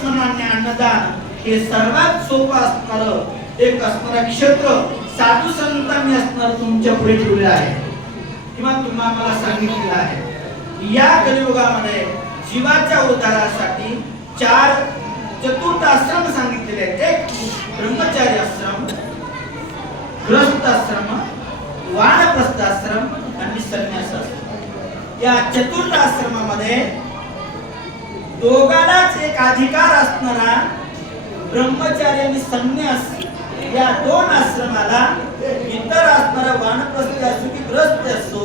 स्मरणाने अन्नदान हे सर्वात सोपं असणार एक असणारा क्षेत्र. साधू संतांनी असणार तुमच्यापुढे ठेवले आहे. किंवा तुम्हाला मला सांगितलेलं आहे. या कलियुगामध्ये जीवाच्या उद्धारासाठी चार चतुर्थ आश्रम सांगितलेले आहेत. एक ब्रह्मचारी आश्रम ग्रस्त आश्रम वानप्रस्थ आश्रम आणि संन्यास आश्रम. या चतुर्थ आश्रमामध्ये दोघालाच एक अधिकार असणारा ब्रह्मचार्य आणि संन्यास या दोन आश्रमाला इतर असणारा वानप्रस्थ असो की ग्रस्त असो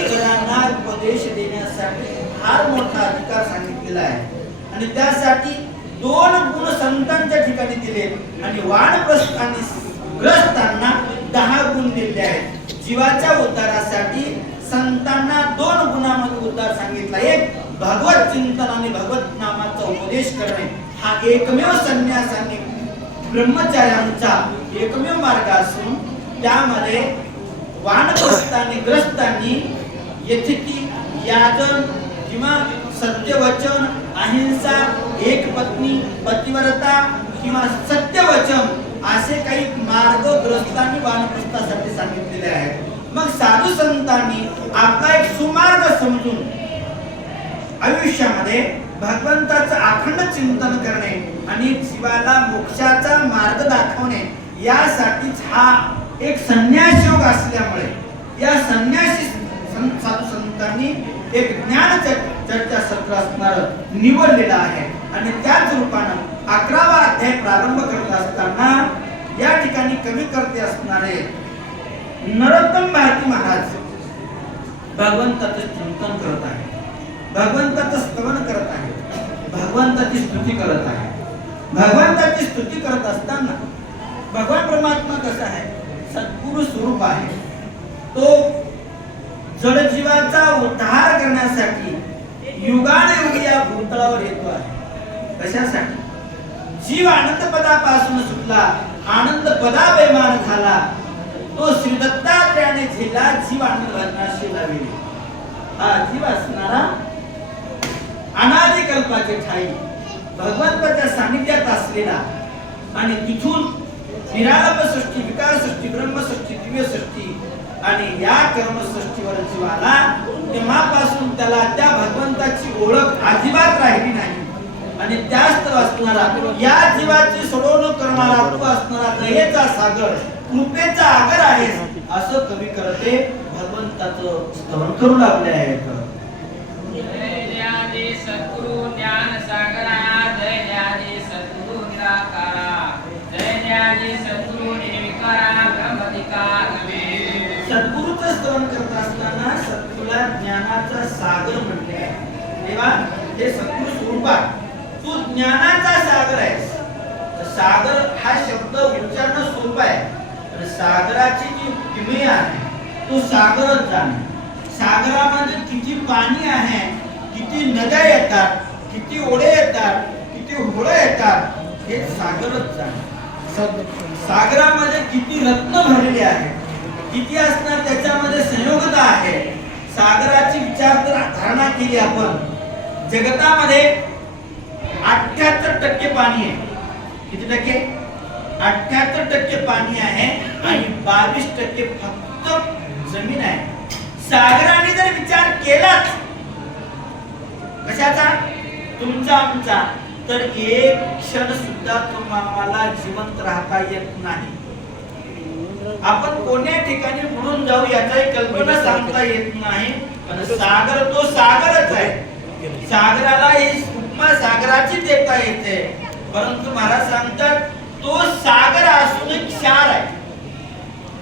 इतरांना उपदेश देण्यासाठी फार मोठा अधिकार सांगितलेला आहे. आणि त्यासाठी दोन गुण संतांच्या ठिकाणी दिले आणि वानप्रस्थ आणि ग्रस्तांना दहा गुण दिले आहेत. जीवाच्या उद्धारासाठी संतांना दोन गुणामध्ये उद्धार सांगितला. एक भगवत चिंतन आणि भगवत नामाचा उपदेश करणे हा एकमेव संन्यास आणि ब्रह्मचार्यांचा एकमेव मार्ग असून त्यामध्ये वानप्रस्थांनी ग्रस्तांनी येथे की याजन किंवा सत्यवचन अहिंसा एक पत्नी पतिव्रता किंवा सत्यवचन असे काही मार्ग ग्रस्तांनी वानप्रस्थासाठी सांगितलेले आहेत. मग साधू संतांनी आपला आयुष्यामध्ये भगवंताचं अखंड चिंतन करणे आणि जीवाला मोक्षाचा मार्ग दाखवणे यासाठीच हा एक संन्यास योग असल्यामुळे या संन्यासी साधू संतांनी एक ज्ञान चर्चा सत्र असणार निवडलेलं आहे. आणि त्याच रूपानं अकरावा अध्याय प्रारंभ करत असताना या ठिकाणी कमी करते असणारे नरोत्तम भारती महाराज भगवंताचे चिंतन करत आहे भगवंताचं स्तवन करत आहे. भगवंताची स्तुती करत आहे. भगवंताची स्तुती करत असताना भगवान परमात्मा कसा आहे? सद्गुरु स्वरूप आहे. तो जडजीवाचा उद्धार करण्यासाठी युगाने या भूतळावर येतो आहे. कशासाठी? जीव आनंद पदापासून सुटला आनंद पदा बेमान झाला. तो श्री दत्तात्रयाने झेला जीव आनंद भरणाशी शिला हा जीव असणारा अनादिकल्पाचे ठाई. भगवंताच्या सानिध्यात असलेला आणि तिथून निरालंब सृष्टी विकार सृष्टी ब्रह्मसृष्टी दिव्य सृष्टी आणि या कर्मसृष्टीवर जीवाला तेव्हापासून त्याला त्या भगवंताची ओळख अजिबात राहिली नाही. आणि त्यास्त असणारा या जीवाची सोडवणूक करणारा तू असणारा दयेचा सागर कृपेचा आगर आहे असं कवी करते भगवंताचं स्तवन करू लागले आहेत सद्गुरु ज्ञान सागरा जय ज्ञानी सद्गुरु निराकारा जय ज्ञानी सद्गुरु निर्विकारा सद्गुरूचं स्तवन करत असताना सद्गुरूला ज्ञानाचा सागर म्हटले आहे. हे तू ज्ञानाचा सागर आहेस. सागर हा शब्द उच्चारण स्वरूप आहे. तर सागराची जी किमया आहे तो सागरच जाणे. सागरामध्ये किती पाणी आहे किती नद्या येतात किती ओढे येतात किती होळं येतात हे सागरच जाणे. सागरामध्ये किती रत्न भरलेले आहेत किती असणार त्याच्यामध्ये संयोगता आहे सागराची विचार तर धारणा केली आपण. जगतामध्ये अठ्याहत्तर टक्के पाणी आहे. किती टक्के? अठ्याहत्तर टक्के पाणी आहे आणि बावीस टक्के फक्त जमीन आहे. सागराने जर विचार केलाच कशाचा? तुमचा आमचा. तर एक क्षण सुद्धा तुम्हाला जिवंत राहता येत नाही. आपण कोण्या ठिकाणी बुडून जाऊ याचाही कल्पना सांगता येत नाही. पण सागर तो सागरच आहे. सागराला ही उपमा सागराची देता येते. परंतु महाराज सांगतात तो सागर असून एक क्षार आहे.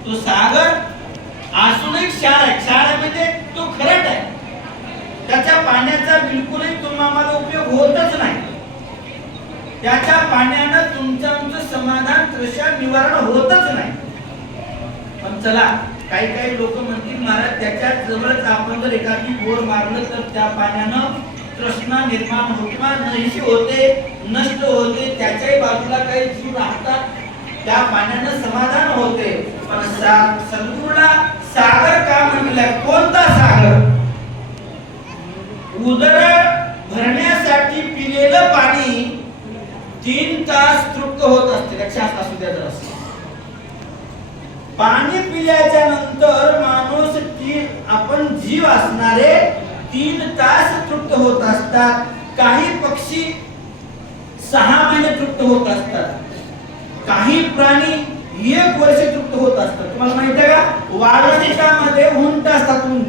तो सागर असून एक क्षार आहे. क्षार म्हणजे तो खरट आहे. त्याच्या पाण्याचा बिलकुलही तुम्हाला उपयोग होतच नाही. त्याच्या पाण्यानं तुमचं आमचं समाधान तृषा निवारण होतच नाही. पण चला काही काही लोक म्हणतील महाराज त्याच्या जवळच आपण जर एखादी बोर मारलं तर त्या पाण्यानं तृष्णा निर्माण होते किंवा नैशी होते नष्ट होते त्याच्याही बाजूला काही जीव राहतात त्या पाण्यानं समाधान होते. पण सा- सद्गुरूला सागर का म्हणलं कोणता उदर भरण्यासाठी पिलेलं पाणी तीन तास तृप्त होत असते. लक्षात असू द्या जरा. पाणी पिल्याच्या नंतर माणूस तीन आपण जीव असणारे तीन तास तृप्त होत असतात. काही पक्षी सहा महिने तृप्त होत असतात. काही प्राणी एक वर्ष तृप्त होत असतात. तुम्हाला माहिती आहे का? वाळवंटामध्ये उंट असतात उंट.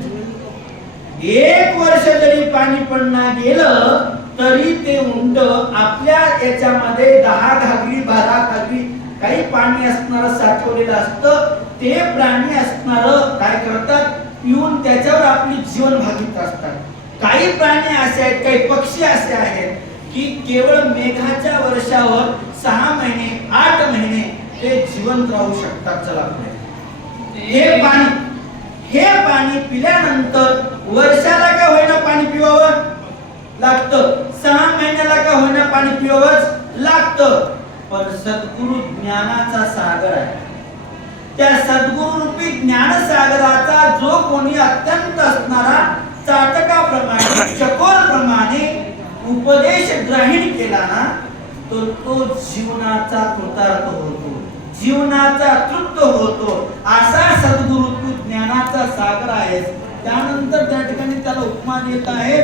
एक वर्ष जरी पन्ना गेलं तरी ते उंट आपल्या याच्यामध्ये दहा घागरी बारा घागरी काही पाणी असणार साठवलेलं असतं. ते प्राणी असणार काय करतात? पिऊन त्याच्यावर आपली जीवन भागित असतात. काही प्राणी असे आहेत काही पक्षी असे आहेत की केवळ मेघाच्या वर्षावर सहा महिने आठ महिने ते जिवंत राहू शकतात. चला हे पाणी हे पाणी पिल्यानंतर वर्षाला का होईना पाणी पिवावं लागतं. सहा महिन्याला का होईना पाणी पिवच लागतं. पण सद्गुरु ज्ञानाचा सागर आहे. त्या सद्गुरु रूपी ज्ञानसागराचा जो कोणी अत्यंत असणारा चाटकाप्रमाणे चकोरप्रमाणे उपदेश ग्रहण केला ना तो तो जीवनाचा कृतार्थ होतो. जीवनाचा तृप्त होतो. असा सद्गुरु तू ज्ञानाचा सागर आहेस. त्यानंतर त्या ठिकाणी त्याला उपमा देत आहे